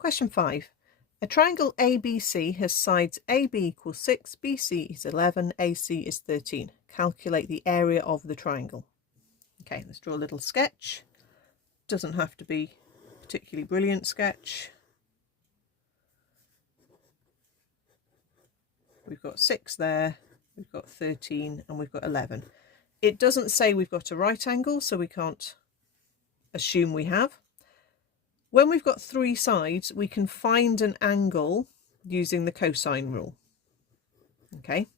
Question 5. A triangle ABC has sides AB equals 6, BC is 11, AC is 13. Calculate the area of the triangle. Okay, let's draw a little sketch. Doesn't have to be a particularly brilliant sketch. We've got 6 there, we've got 13, and we've got 11. It doesn't say we've got a right angle, so we can't assume we have. When we've got 3 sides, we can find an angle using the cosine rule. Okay,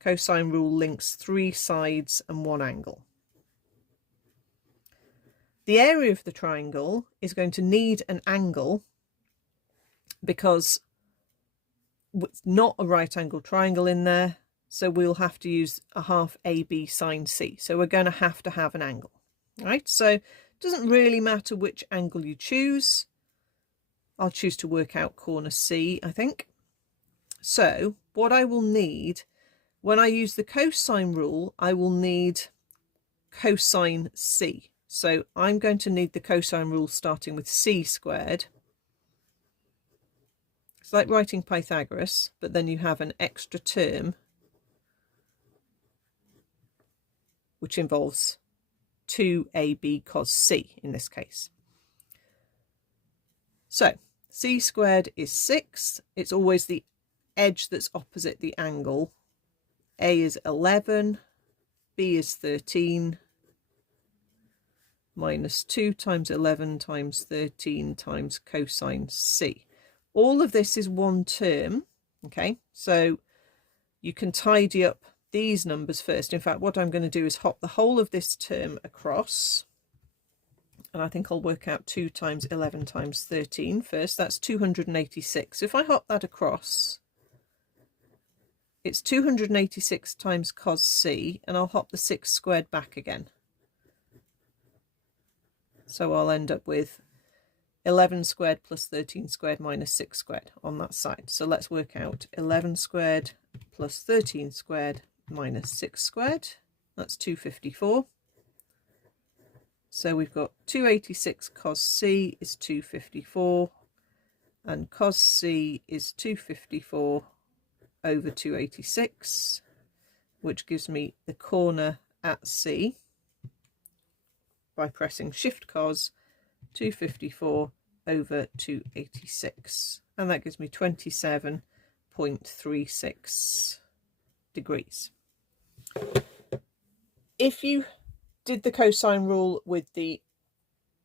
cosine rule links 3 sides and 1 angle. The area of the triangle is going to need an angle because it's not a right angle triangle in there, so we'll have to use a half AB sine C. So we're going to have an angle, right? So it doesn't really matter which angle you choose. I'll choose to work out corner C, I think. So what I will need, when I use the cosine rule, I will need cosine C. So I'm going to need the cosine rule starting with C squared. It's like writing Pythagoras, but then you have an extra term which involves 2AB cos C in this case. So C squared is 6. It's always the edge that's opposite the angle. A is 11, B is 13, minus 2 times 11 times 13 times cosine C. All of this is one term, okay? So you can tidy up these numbers first. In fact, what I'm going to do is hop the whole of this term across. And I think I'll work out 2 times 11 times 13 first. That's 286. If I hop that across, it's 286 times cos C, and I'll hop the 6 squared back again. So I'll end up with 11 squared plus 13 squared minus 6 squared on that side. So let's work out 11 squared plus 13 squared minus 6 squared. That's 254. So we've got 286 cos C is 254, and cos C is 254 over 286, which gives me the corner at C by pressing Shift Cos 254 over 286, and that gives me 27.36 degrees. If you did the cosine rule with the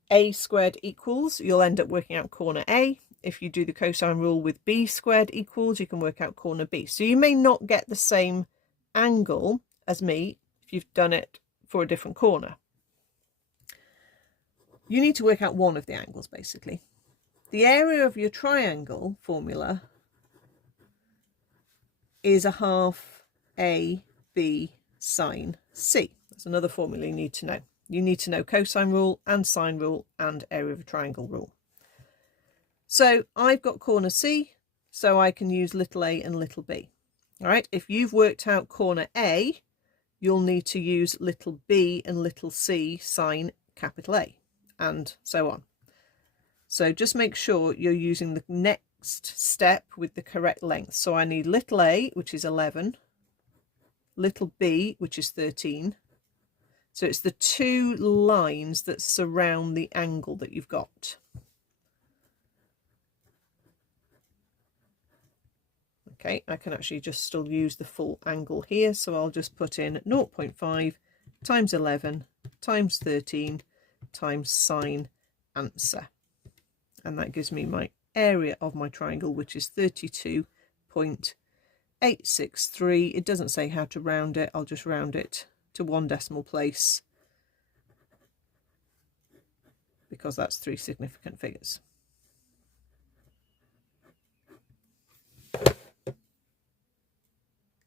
A squared equals, you'll end up working out corner A. If you do the cosine rule with B squared equals, you can work out corner B. So you may not get the same angle as me if you've done it for a different corner. You need to work out one of the angles, basically. The area of your triangle formula is a half AB sine C. That's another formula you need to know. You need to know cosine rule and sine rule and area of a triangle rule. So I've got corner C, so I can use little a and little b. All right, if you've worked out corner A, you'll need to use little b and little c sine capital A, and so on. So just make sure you're using the next step with the correct length. So I need little a, which is 11, little b, which is 13. So it's the 2 lines that surround the angle that you've got. Okay, I can actually just still use the full angle here. So I'll just put in 0.5 times 11 times 13 times sine answer. And that gives me my area of my triangle, which is 32.863. It doesn't say how to round it. I'll just round it to 1 decimal place because that's 3 significant figures.